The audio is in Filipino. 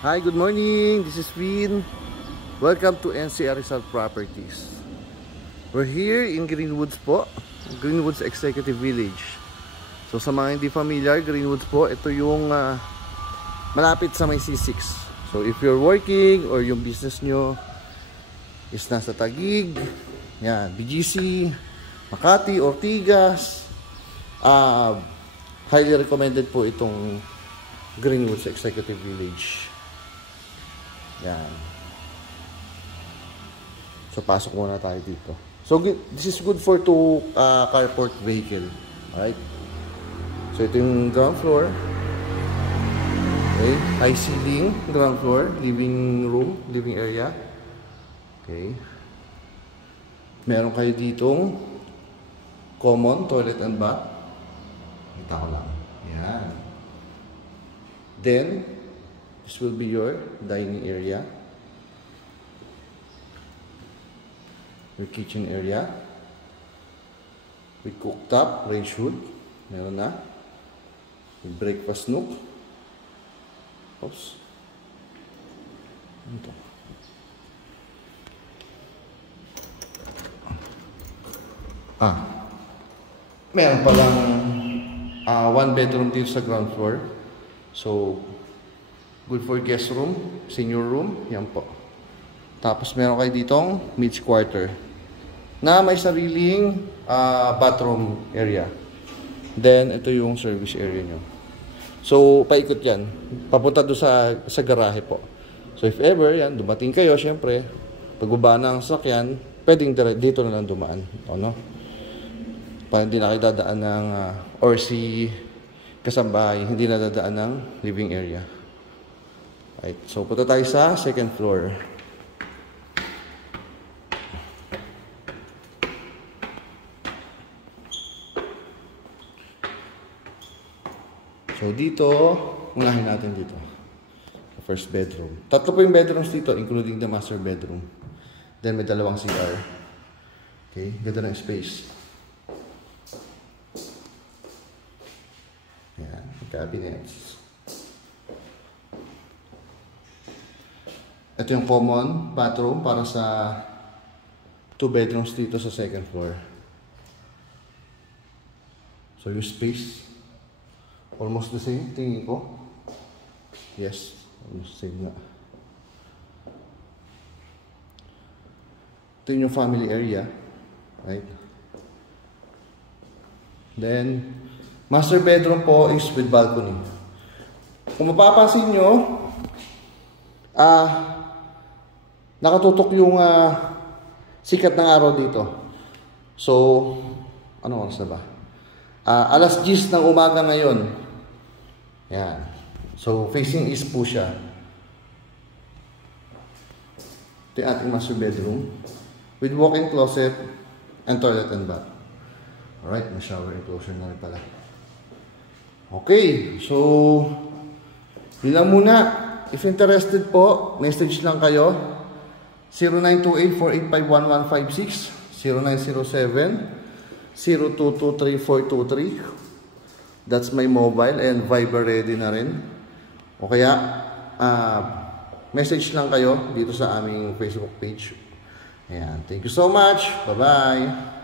Hi, good morning. This is Vin. Welcome to NCR Rizal Properties. We're here in Greenwoods po, Greenwoods Executive Village. So sa mga hindi familiar, Greenwoods po, ito yung malapit sa may C6. So if you're working or yung business nyo is nasa Taguig, yan, BGC, Makati, Ortigas, highly recommended po itong Greenwoods Executive Village. Yan. So pasok muna tayo dito. So this is good for two carport vehicle. Alright. So ito yung ground floor. Okay. High ceiling, ground floor, living room, living area. Okay. Meron kayo ditong common toilet and bath. Kita ko lang. Yan. Then this will be your dining area, your kitchen area with cooktop, range hood, meron na, with breakfast nook. Oops. Ito. Meron palang one bedroom dito sa ground floor. So good for guest room, senior room, yan po. Tapos meron kayo ditong mid quarter na may sariling bathroom area. Then ito yung service area nyo. So paikot yan, papunta doon sa garahe po. So if ever yan, dumating kayo, syempre pagbaba ng sasakyan, pwedeng dito na lang dumaan, no? Para hindi na kayo dadaan ng or si kasambahay hindi na dadaan ng living area. Right, so punta tayo sa second floor. So dito, unahin natin dito. The first bedroom. Tatlo po yung bedrooms dito, including the master bedroom. Then may dalawang CR. Okay, ganda ng space. Yan, cabinets. Ito yung common bathroom para sa 2 bedrooms dito sa second floor. So yung space, almost the same, tingin ko. Yes, almost the same nga. Ito yung family area. Right? Then, master bedroom po is with balcony. Kung mapapansin nyo, nakatutok yung sikat ng araw dito. So, ano oras na ba? Alas 10 ng umaga ngayon. Yan. So, facing east po siya. Ito yung ating master bedroom with walk-in closet and toilet and bath. Alright, may shower enclosure na rin pala. Okay, so yun lang muna. If interested po, message lang kayo. 0928-485-1156, 0907-0223-423. That's my mobile and Viber ready na rin. O kaya, message lang kayo dito sa aming Facebook page. Ayan. Thank you so much. Bye-bye.